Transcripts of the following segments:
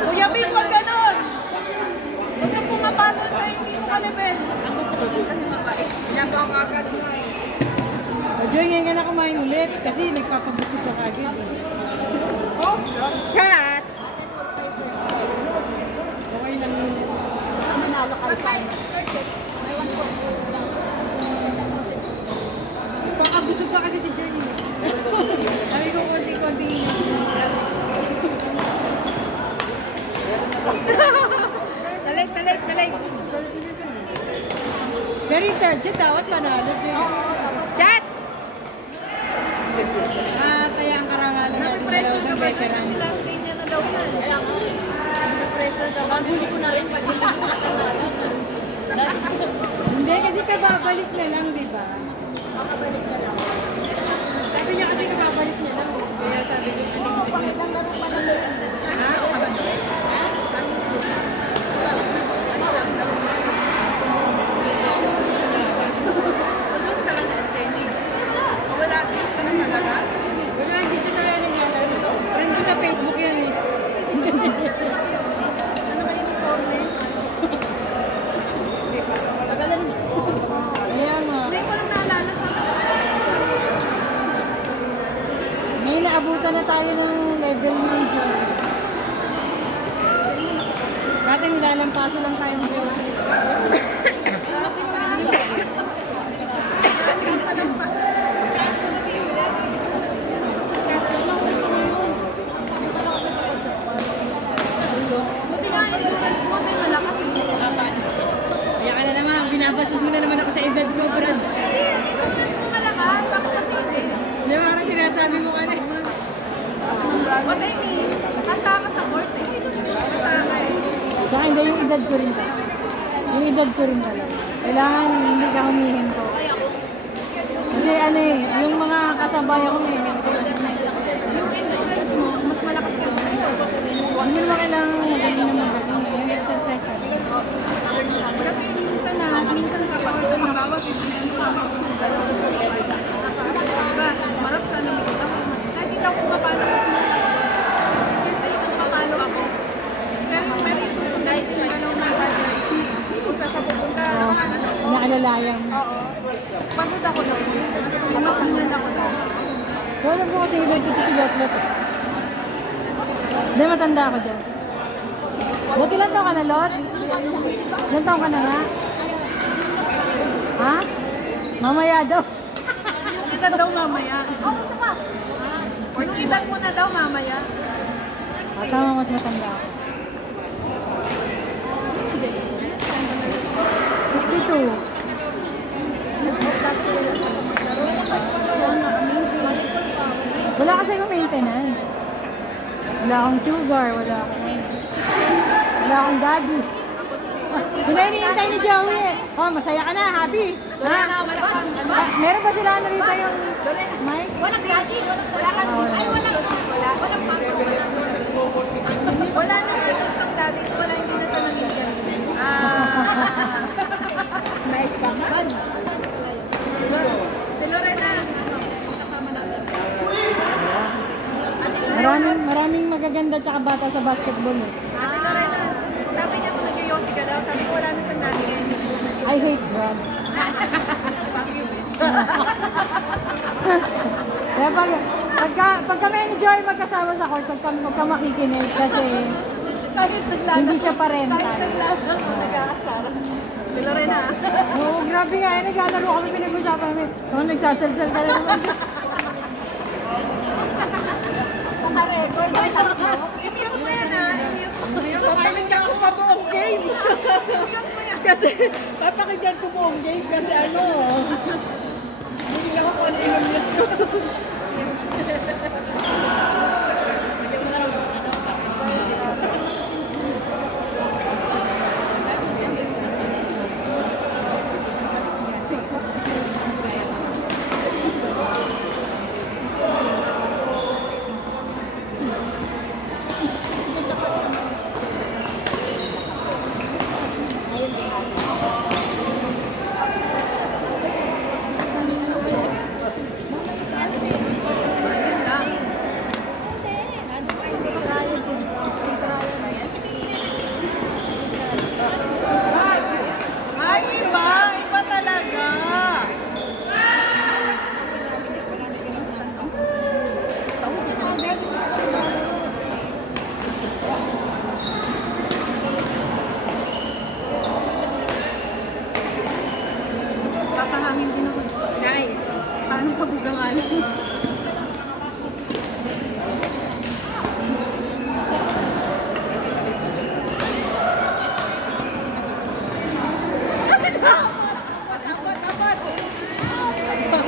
Kuya Bing, wag ganon! Huwag kang pumapatol sa hindi mo kalibin. Ang matutunan kasi mabait. Yan ba ang agad mo? Joy, ngayon ka na kumain ulit kasi nagpapabusog ka kagad. Oh, chat! Okay lang yun. Manalo ka sa Papabusog ka kasi si Joy. Sabi ko konti-konti. Talag. Pero yung third set, dapat manalo. Chat! Kaya ang karangalan natin Napipressure ka ng ba? veteran. Kasi last game niya na daw yan. Kaya nga. Napipressure ka ba? Huli ko na rin pag hindi ko nakalala. Hindi, kasi kababalik na lang, di ba? Makabalik ka lang. Sabi niya kasi kababalik na lang. Kaya sabi ko, Oo, pakilang laro pa lang yun. wala, hindi siya kaya naglalaro. Parang ko sa Facebook yan eh. Ano ba yung uniforme? Tagalan mo. Kaya nga. Hindi ko lang naalala sa Ngayon naabutan na tayo ng level ng Joy. Dati nilalampaso lang tayo ng Joy. Buti nga endurance mo, may malakas eh. Kaya ka na naman, binabasis mo na naman ako sa edad ko, Brad. Hindi, endurance mo malakas. Ako kasi hindi. Hindi ba parang sinasabi mo ka na. What I mean, nasa ka sa court eh. Nasa ka eh. Saka hindi, yung edad ko rin talaga. Yung edad ko rin talaga. Kailangan hindi ka humihinto. Kasi ano eh, yung mga kasabayan ko ngayon, Yung endurance mo, mas malakas kasi. hindi naman kailangan magaling na magaling. Yung exercise ka. Kasi minsan sa court, halimbawa, sisiyan mo ako. Diba, marap siya na makita ko. Nakikita ko kung paano mas malakas. Kasi yung kung paano ako. Pero yung susundan ko siya alam mo kung saan sa pupunta. Naalalayan. Oo. Pagod ako doon. Mas sinyan ako doon. Wala mo kasi yung ito si Lotlot eh. Hindi, matanda ako dyan. Buti lang taon ka na, Lot? Ilan taon ka na nga? Ha? Mamaya daw. Yung edad daw mamaya. Yung edad mo na daw mamaya. Tama, mas matanda ako. 52. Wala kasi akong maintenance. Wala akong sugar, wala akong daddy. Yun na hinihintay ni Joey eh. Oh, masaya ka na, habis. Ha? Meron ba sila na rito yung mic? Walang klase. Wala ka. Ay, walang Wala na nga daw siyang daddy. So wala, hindi na siya nangyayari. Nice ba nga? Lorena. Maraming magaganda tsaka bata sa basketball eh. Ate Lorena. Sabi niya kung nag-yosi ka daw. Sabi ko wala na siyang daddy. I hate drugs. Kaya pag kami ni Joy magkasama sa court, huwag ka makikinig kasi hindi siya parental. Nag-aasara. Si Lorena. Oo, grabe nga eh. Naglalaro kami, pinag-usapan kami. Oo, nagsasal-sal ka na naman. Naka-record. I-mute mo yan ah. I-mute mo. Pakinggan ka ako pa buong game. I-mute mo yan. Kasi, papakinggan ko buong game kasi ano, hindi lang ako i-mute ko. Magugangan.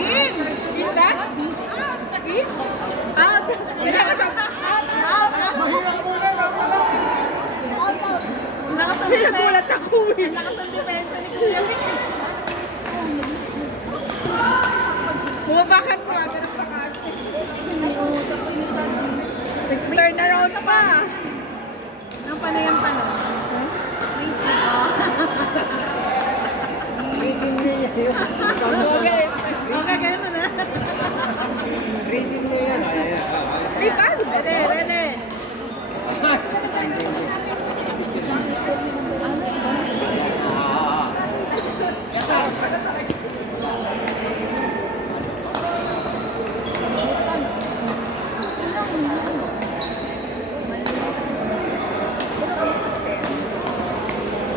In! In back? In? Out! Lakas ang depensa. Lakas ang depensa ni Kuya Vic. Bumabakan pa. Ganun pa ka. Turn around na pa. Ang panay ang tanong. Please be on. Okay, ganun na. Reading na yan. Ready.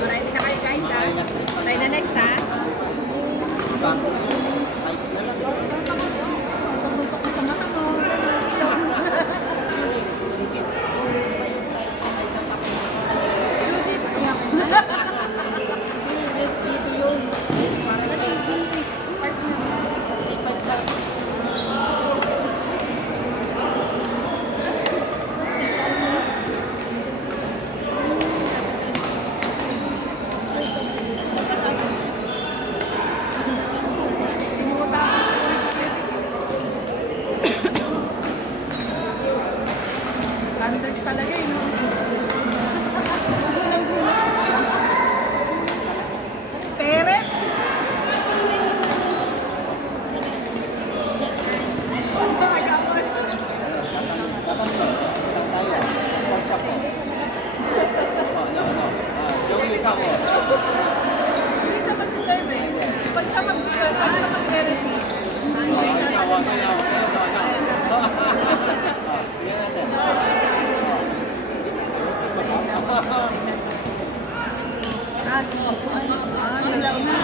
Alright, na kayo guys ha. Tayo na next ha. Standards talaga eh, no? Peret! Hindi siya magsiserve eh. Pag siya mag-serve, pag siya mag-receive. Nalaw na.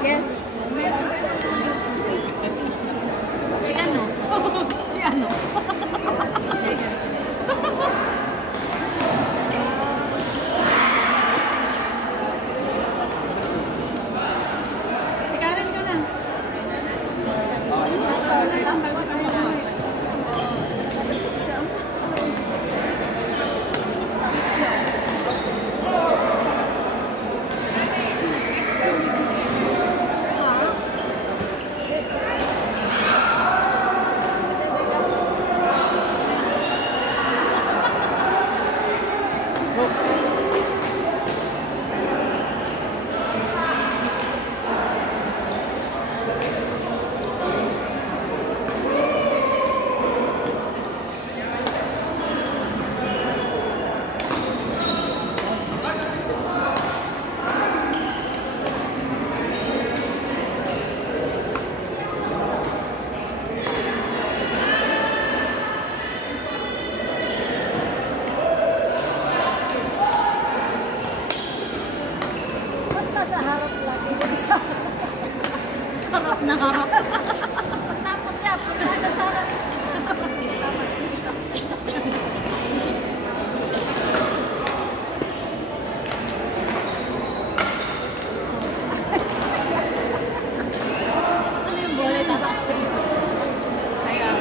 Yes. Si ano? Si ano? Ikarin nyo na. Sa harap lagi. Harap na harap. Tapos niya, punta sa harap. Ano yung bola? Tataas yun. Kaya.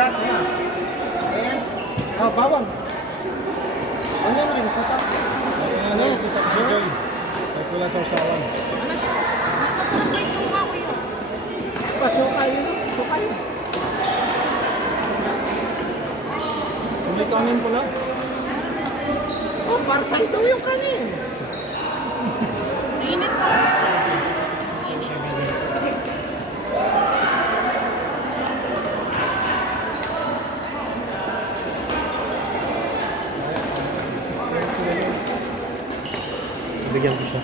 brat niya. Ayan. Oh, bawang. Ano rin, sa top. Ano, isa sa joy. Ay, wala sa usawan. Ano siya? Mas masarap ba yung suka ko yun? Pasuka yun. Suka yun. May kanin pala. Oh, para sa'yo daw yung kanin. Init pa. Init. Bigyan ko siya.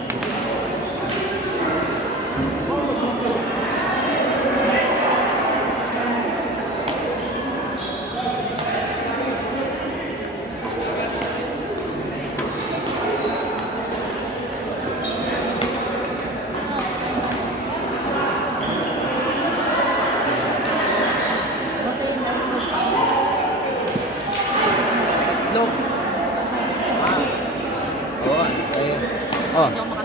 No. Ah. Oh, ayun. Oh. Hindi ako